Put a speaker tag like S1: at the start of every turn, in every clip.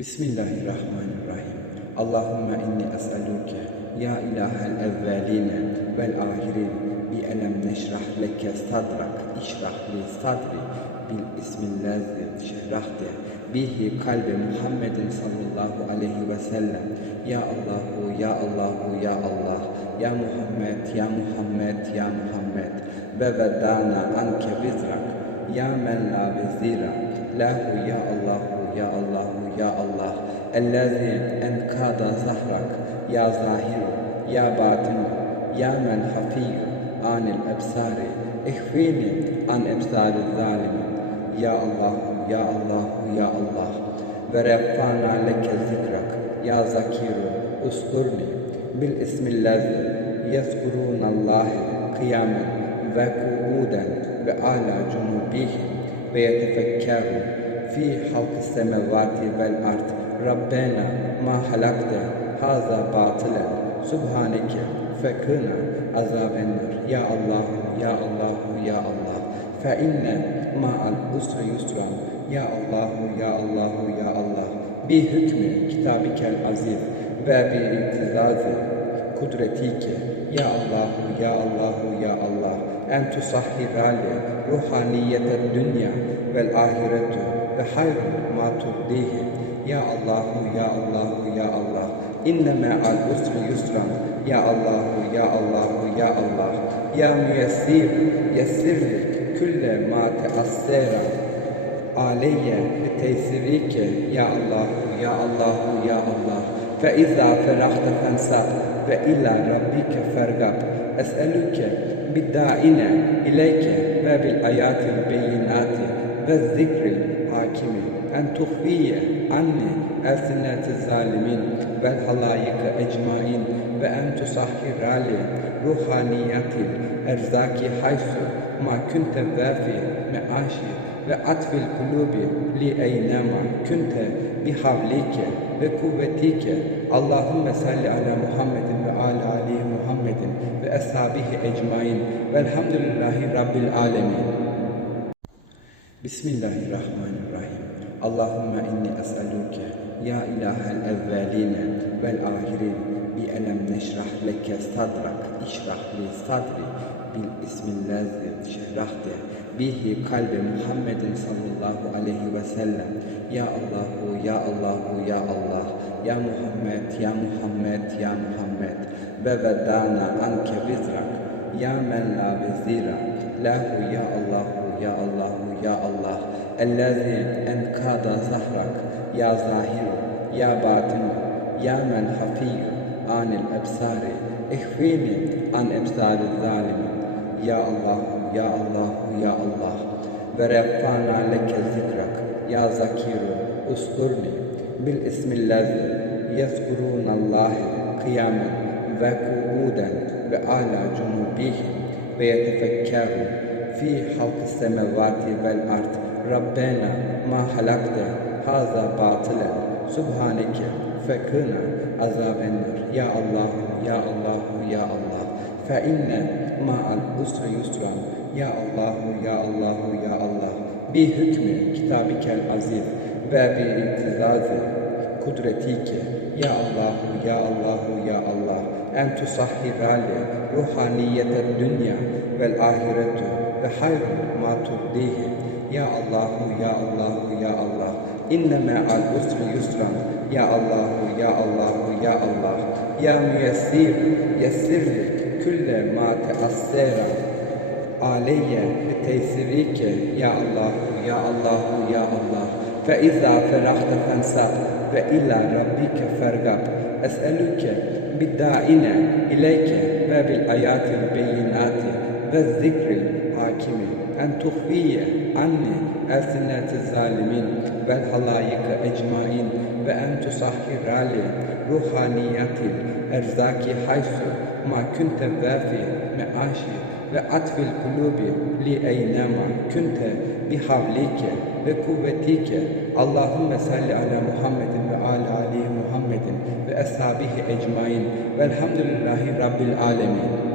S1: Bismillahirrahmanirrahim. Allahümme inni es'eluke ya ilahel evveline vel ahirin. Bi elem neşrah leke sadrak işrah li sadri. Bil ismillazi şehrahte. Bihi kalbe Muhammedin sallallahu aleyhi ve sellem. Ya Allahu ya Allahu ya Allah. Ya Muhammed ya Muhammed ya Muhammed. Ve vedana anke vizrak. Ya men la vezira. Lahu ya ellezî enkâda zahrak ya zahir ya batin ya men hafiyyu anil ebsari ihfini an ebsari zalimin ya Allahu ya Allahu ya Allah ve refana leke zikrak ya zakiru uskurni bil ismillezi yezkurunallahi kıyamen ve kuuden ve ala cunubihim ve yetefekkerun fi halkı semevati vel ard Rabbena ma halakte haza batılen subhaneke fekına azabennar ya Allah ya Allah ya Allah. Fe inne ma'al usri yusran. Ya Allah ya Allah ya Allah. Bi hükmü kitabikel aziz ve bi intizazı kudretike. Ya Allah ya Allah ya Allah. En tusahhirali ruhaniyete dünya vel ahiretu ve hayrun ma turdihi ya Allah ya Allah ya Allah. İnne me'al usri yusran. Ya Allah ya Allah ya Allah. Ya müyessir yessirli. Külle ma teassera. Aleyye teysirike ya Allah ya Allah ya Allah. Fe izâ ferahte fensab ve ila rabbike fergab. Es'elüke biddâine ileyke ve bil ayatil beyinati ve zikril hakimi en tuhfiye anni elsineti zalimin vel halayıkı ecmain ve en tusahhirali ruhaniyatil erzaki haysu ma kunte vafi meaşi ve atfil kulubi li eynema kunte bihavlike ve kuvvetike Allahümme salli ala Muhammedin ve ala ali Muhammedin ve ashabihi ecmain velhamdülillahi rabbil alemin Bismillahirrahmanirrahim. Allahümme inni es'eluke ya ilahel evveline vel ahirin bi elem neşrah leke sadrak işrah li sadri bil ismillazi şehrahte bihi kalbe Muhammedin sallallahu aleyhi ve sellem. Ya Allahu ya Allahu ya Allah. Ya Muhammed ya Muhammed ya Muhammed. Ve vedana anke vizrak. Ya men la vezira. Lahu ya Allahu ya Allahu ya Allah ellezî enkâda zahrak ya zahir ya batin ya men hafiyyu anil ebsari ihfini an ebsari zalimin ya Allah ya Allah ya Allah ve refana leke zikrak ya zakiru uskurni bil ismillezi yezkurunallahi kıyamen ve kuuden ve ala cunubihim ve yetefekkerun fi halkı semevati vel ard Rabbena ma halakte haza batılen subhaneke fekına azabennar ya Allah ya Allah ya Allah. Fe inne ma'al usri yusran. Ya Allah ya Allah ya Allah. Bi hükmü kitabikel aziz ve bi intizazı kudretike. Ya Allah ya Allah ya Allah. En tusahhirali ruhaniyete dünya vel ahiretu ve hayrun ma turdihi ya Allah ya Allah ya Allah. İnne me'al usri yusran. Ya Allah ya Allah ya Allah. Ya müyessir yessirli. Külle ma teassera. Aleyye teysirike. Ya Allah ya Allah ya Allah. Fe izâ ferahte fensab ve ila rabbike fergab. Es'elüke biddâine ileyke ve bil ayatil beyinati ve zikril hakimi en tuhfiye anni elsineti zalimin vel halayıkı ecmain ve en tusahhirali ruhaniyatil erzaki haysu ma kunte vafi meaşi ve atfil kulubi li eynema kunte bihavlike ve kuvvetike Allahümme salli ala Muhammedin ve ala ali Muhammedin ve ashabihi ecmain velhamdülillahi rabbil alemin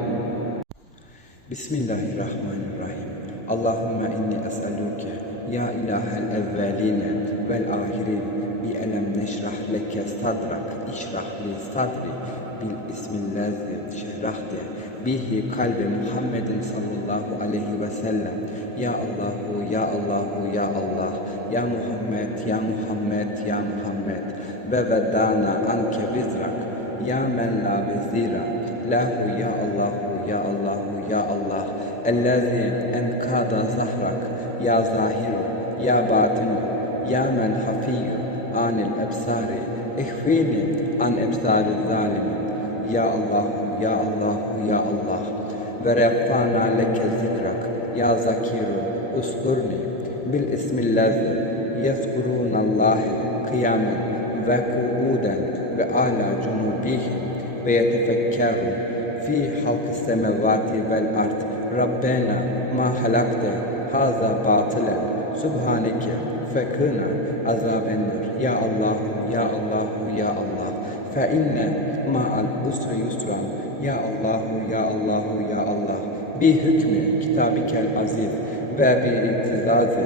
S1: Bismillahirrahmanirrahim. Allahümme inni es'eluke ya ilahel evveline vel ahirin. Bi elem neşrah leke sadrak işrah li sadri. Bil ismillazi şehrahte bihi kalbi Muhammedin sallallahu aleyhi ve sellem. Ya Allahu Ya Allahu Ya Allah. Ya Muhammed Ya Muhammed Ya Muhammed. Ve vedana anke vizrak. Ya men la vezira. Lahu Ya Allahu Ya Allahu Ya Allah Ellezî enkâda zahrak Ya zahiru Ya batinu Ya men hafiyyu anil ebsari ihfini an ebsari zalimin Ya Allah Ya Allah Ya Allah ve refana leke zikrak Ya zakiru uskurni bil ismillazi yezkurunallahi kıyamen ve kuuden ve ala cunubihim ve yetefekkerun fi halkı semevati vel ard Rabbena ma halakte haza batılen subhaneke fekına azabenler. Ya Allah ya Allah ya Allah. Fe inne ma'al usri yusran. Ya Allah ya Allah ya Allah. Bi hükmü kitabikel aziz ve bi iktizazi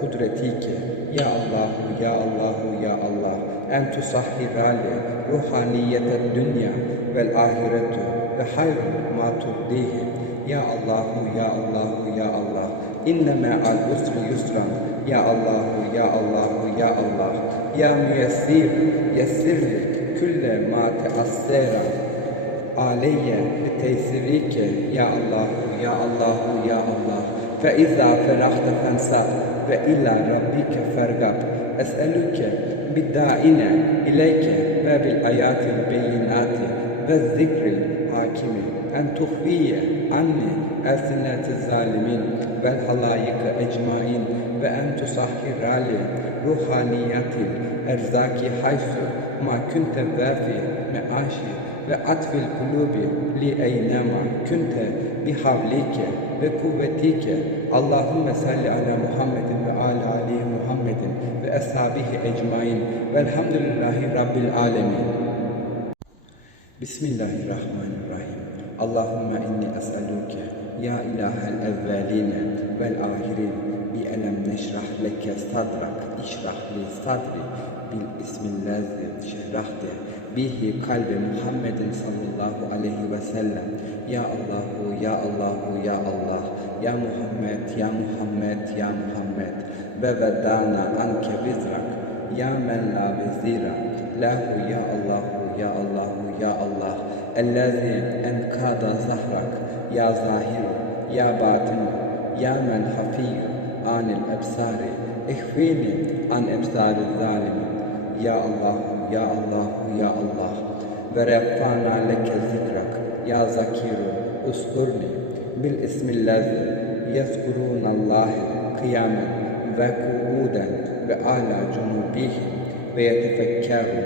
S1: kudretike ya Allah ya Allah ya Allah. En tusahhirali ruhaniyete dünya vel ahiretu ve hayru ma turdihi ya Allah ya Allah ya Allah. İnne me'al usri yusran. Ya Allah ya Allah ya Allah. Ya müyessir yessirli. Külle ma teassera. Aleyye bi teysirike ya Allah ya Allah ya Allah. Fe izâ ferahte fensab ve ila rabbike fergab. Es'elüke biddâine ileyke ve bil ayatil beyinati ve hakimi en tuhfiye anni elsineti zalimin vel halayıkı ecmain ve en tusahhirali ruhaniyatil erzaki haysu ma kunte vafi meaşi ve atfil kulubi li eynema kunte bihavlike ve kuvvetike Allahümme salli ala Muhammedin ve ala ali Muhammedin ve ashabihi ecmain velhamdülillahi rabbil alemin Bismillahirrahmanirrahim Allahümme inni es'eluke ya ilahel evveline vel ahirin bi elem neşrah leke sadrak işrah li sadri bil ismillazi şehrahte bihi kalbi Muhammedin sallallahu aleyhi ve sellem Ya Allahu Ya Allahu Ya Allah Ya Muhammed Ya Muhammed Ya Muhammed ve vedana anke vizrak Ya men la vezira lahu Ya Allahu Ya Allahu Enkâda zahrak Ya zahir Ya batin Ya men hafiyyu anil ebsari ihfini an ebsari zalimin Ya Allah Ya Allah Ya Allah. Ve refana leke zikrak. Ya zakiru uskurni bil ismillazi yezkurunallahi kıyamen ve kuuden ve ala cunubihim ve yetefekkerun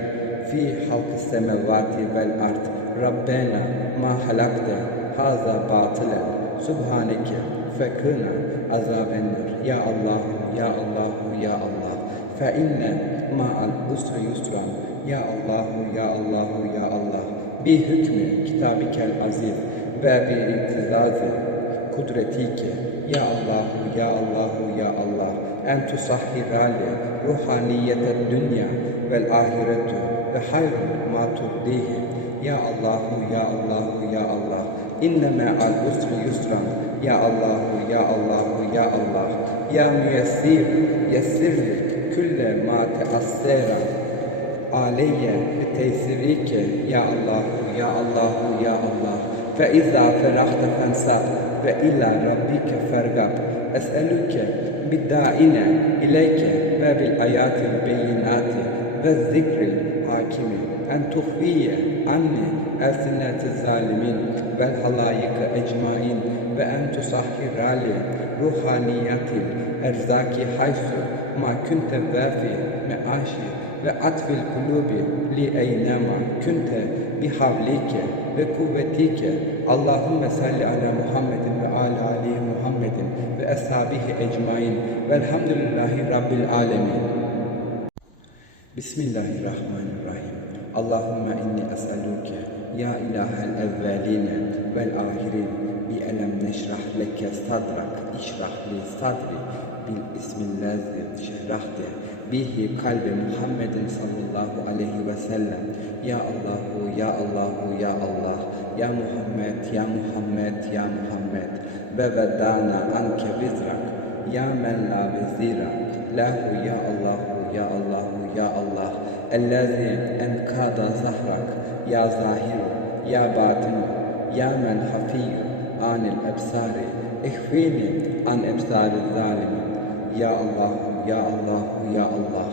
S1: fi halkı semevati vel ard Rabbena ma halakte haza batılen subhaneke fekına azabenler. Ya Allah ya Allah ya Allah. Fe inne ma'al usri yusran. Ya Allah ya Allah ya Allah. Bi hükmü kitabikel aziz ve bi iktizazi kudretike. Ya Allah ya Allah ya Allah. En tusahhirali ruhaniyete dünya vel ahiretu ve hayru ma turdihi ya Allah ya Allah ya Allah. İnne me'al usri yusran. Ya Allah ya Allah ya Allah. Ya müyessir yessirli. Külle ma teassera. Aleyye bi teysirike. Ya Allah ya Allah ya Allah. Fe izâ ferahte fensab ve ila rabbike fergab. Es'elüke biddâine ileyke ve bil ayatil beyinati ve hakimi en tuhfiye anni elsineti zalimin vel halayıkı ecmain ve en tusahhirali ruhaniyatil erzaki haysu ma kunte vafi meaşi ve atfil kulubi li eynema kunte bihavlike ve kuvvetike Allahümme salli ala Muhammedin ve ala ali Muhammedin ve ashabihi ecmain velhamdülillahi rabbil alemin Bismillahirrahmanirrahim Allahümme inni es'eluke ya ilahel evveline vel ahirin bi elem neşrah leke sadrak işrah li sadri bil ismillezi şehrahde bihi kalbi Muhammedin sallallahu aleyhi ve sellem. Ya Allahu ya Allahu ya Allah ya Muhammed ya Muhammed ya Muhammed ve vedana anke vizrak ya men la vizirak lahu ya Allahu ya Allahu ya Allah Ellezî enkâda zahrak ya zahir ya batın ya men hafiyyü anil ebsari ihfini an ebsari zalimi Ya Allah Ya Allah Ya Allah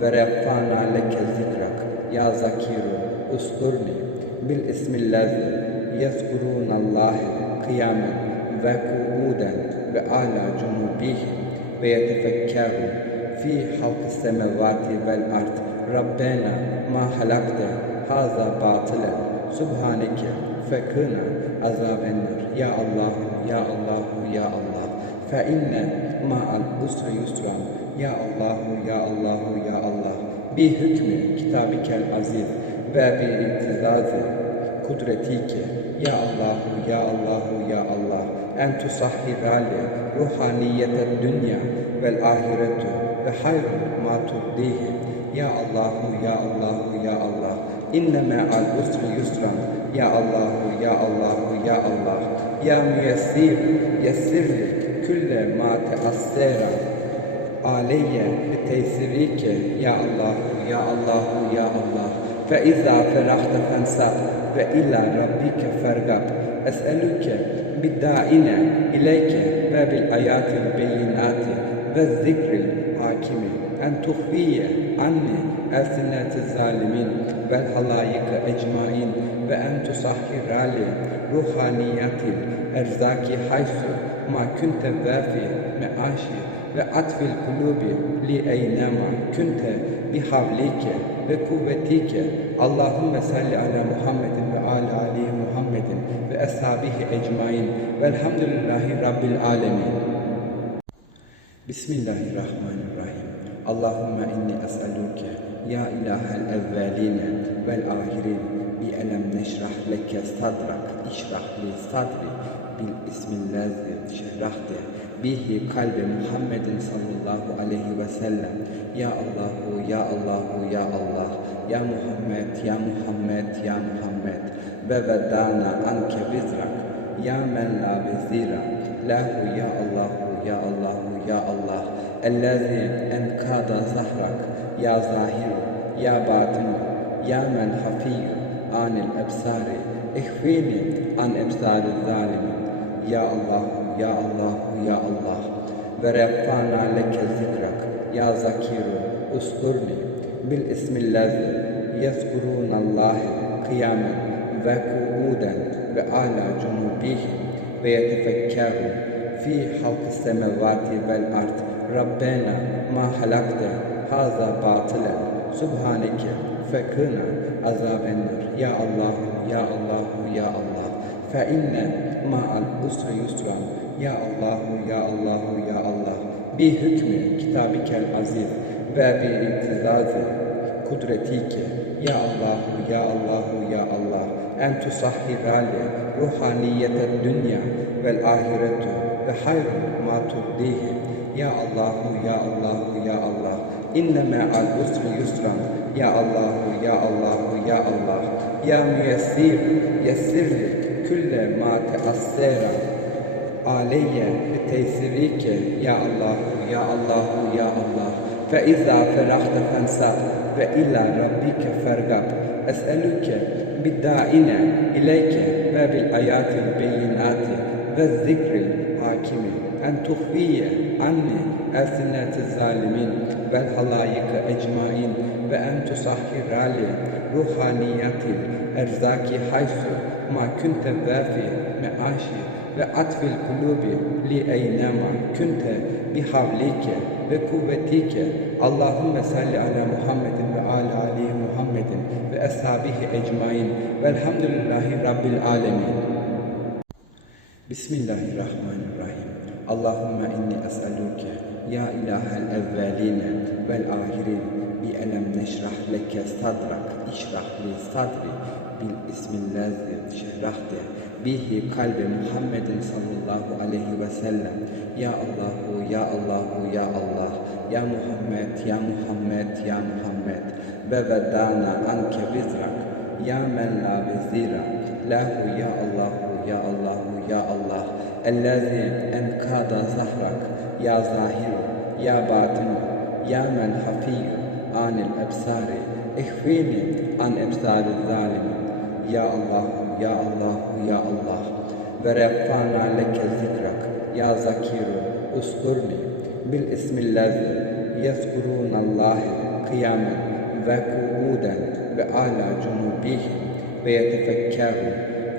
S1: ve reffana leke zikrak ya zakiru usturni bil ismillezi yezkurunallahi kıyamen ve kuuden ve ala cunubihi ve yetefekkeru fi halkı semevati vel artık Rabbena ma halakte haza batile subhaneke fekına azabenler. Ya Allah, ya Allah, ya Allah. Fe inne ma'al usra yusran. Ya Allah, ya Allah, ya Allah. Bi hükmü kitabı kel aziz ve bi iktizazi kudretike. Ya Allah, ya Allah, ya Allah. En tusahhirali ruhaniyete dünya vel ahiretu ve hayrun ma turdihi ya Allahu ya Allahu ya Allah. İnne me'al usri yusran. Ya Allahu ya Allahu ya Allah. Ya müyessir yessirli külle ma teassera aleyye bi tesirike ya Allahu ya Allahu ya Allah. Fe izâ ferahte fensab ve illa rabbike fergab. Es'elüke biddaine ileyke ve bil ayatil beyinati ve zikril hakimi en tuhfiye anni elsinneti zalimin vel halayika ecmain ve en tusahhirali ruhaniyatil erzaki haysu ma künte vafi meaşi ve atfil kulubi li eynema künte bi havlike ve kuvvetike Allahümme salli ala Muhammedin ve ala alihi Muhammedin ve ashabihi ecmain velhamdülillahi rabbil alemin. Bismillahirrahmanirrahim. Allahümme inni es'eluke ya ilahel evveline vel ahirin. Bi elem neşrah leke sadrak işrah li sadri. Bil ismillezi şehrahte bihi kalbi Muhammedin sallallahu aleyhi ve sellem. Ya Allahu ya Allahu ya Allah. Ya Muhammed ya Muhammed ya Muhammed. Ve vedana anke vizrak. Ya men la vezira. Lahu ya Allahu ya Allah. Ellezî enkâda zahrak ya zahiru ya batinu ya men hafiyyü anil ebsari ihfini an ebsari zalimi Ya Allah Ya Allah Ya Allah ve reffana leke zikrak ya zakiru uskurni bil ismillezî yezkurûnallâhe kıyamen ve kuuden ve ala cunubihi ve yetefekkeru fi halkı semevati vel ard Rabbena ma halakte haza batılen subhaneke fekına azabenler. Ya Allah, ya Allah, ya Allah. Fe inne ma'al usra yusran. Ya Allah, ya Allah, ya Allah. Bi hükmü kitabikel aziz ve bi iktizazi kudretike. Ya Allah, ya Allah, ya Allah. En tusahhirale ruhaniyete dünya vel ahiretu ve hayrun ma tubdihi ya Allahu, Ya Allahu, Ya Allah. İnne me'al usri yusran. Ya Allahu, Ya Allahu, Ya Allah. Ya müyessir, yessirli külle ma teassera aleyye bi. Ya Allahu, Ya Allahu, Ya Allah. Fe izâ ferahte fensab ve illa rabbike fergab. Es'elüke biddaine ileyke ve bil ayatil beyinati ve zikril en tuhfiye anni elsineti zalimin vel halayika ecmain ve en tusahhirali ruhaniyati erzaki haysu ma künte vafi meaşi ve atfil kulubi li eynema künte bihavlike ve kuvvetike Allahümme salli ala Muhammedin ve ala alihi Muhammedin ve ashabihi ecmain velhamdülillahi rabbil alemin. Bismillahirrahmanirrahim. Allahümme inni es'eluke ya ilahel evveline vel ahirin bi elem neşrah leke sadrak işrah li sadri bil ismillezi şehrahte bihi kalbi Muhammedin sallallahu aleyhi ve sellem. Ya Allahu ya Allahu ya Allah ya Muhammed ya Muhammed ya Muhammed ve vedana anke bizrak ya men la bizirak lahu ya Allahu ya Allahu ya Allah Ellezî enkâda zahrak. Ya zahir, ya batin. Ya men hafiyyu anil ebsari. İhvini an ebsari zalim. Ya Allahu, ya Allahu, ya Allah. Ve refana leke zikrak. Ya zakiru, uskurni. Bil ismillezi yezkurunallahi kıyamen ve kuuden ve ala cunubihim ve yetefekkerun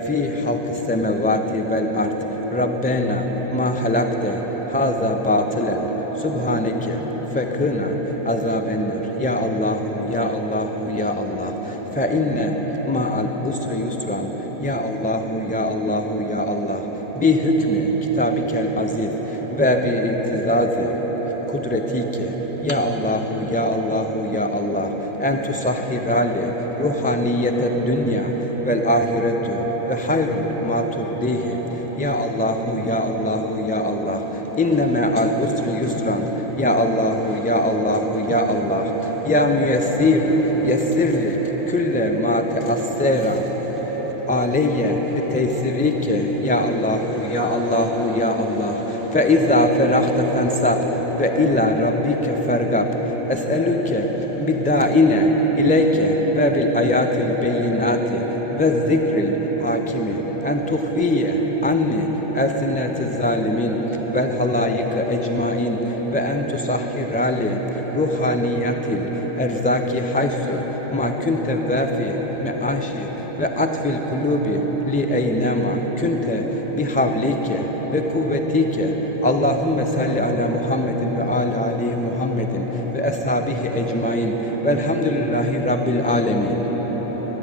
S1: fi halkı semevati vel ard. Rabbena ma halakte haza batılen subhaneke fekına azabennar. Ya Allah, ya Allah, ya Allah. Fe inne ma'al usri yusran. Ya Allah, ya Allah, ya Allah. Bi hükmü kitabikel aziz ve bi itizazı kudretike ya Allah ya Allah ya Allah en tusahhirali ruhaniyete dünya vel ahiretu ve hayrun ma ya Allahu, Ya Allahu, Ya Allah. İnne me'al usri yusran. Ya Allahu, Ya Allahu, Ya Allah. Ya müyessir, yessirli külle ma teassera aleyye tesirike. Ya Allahu, Ya Allahu, Ya Allah. Fe izâ ferahte fensat ve ila rabbike fergab. Es'elüke biddaine ileyke ve bil ayatil beyinati ve zikril hakimi en tuhfiye anni elsinneti zalimin vel halayika ecmain ve en tusahhira li ruhaniyatil erzaki haysu ma kunte vafi meaşi ve atfil kulubi li eynema kunte bi havlike ve kuvvetike. Allahümme salli ala Muhammedin ve ala alihi Muhammedin ve ashabihi ecmain. Velhamdülillahi rabbil alemin.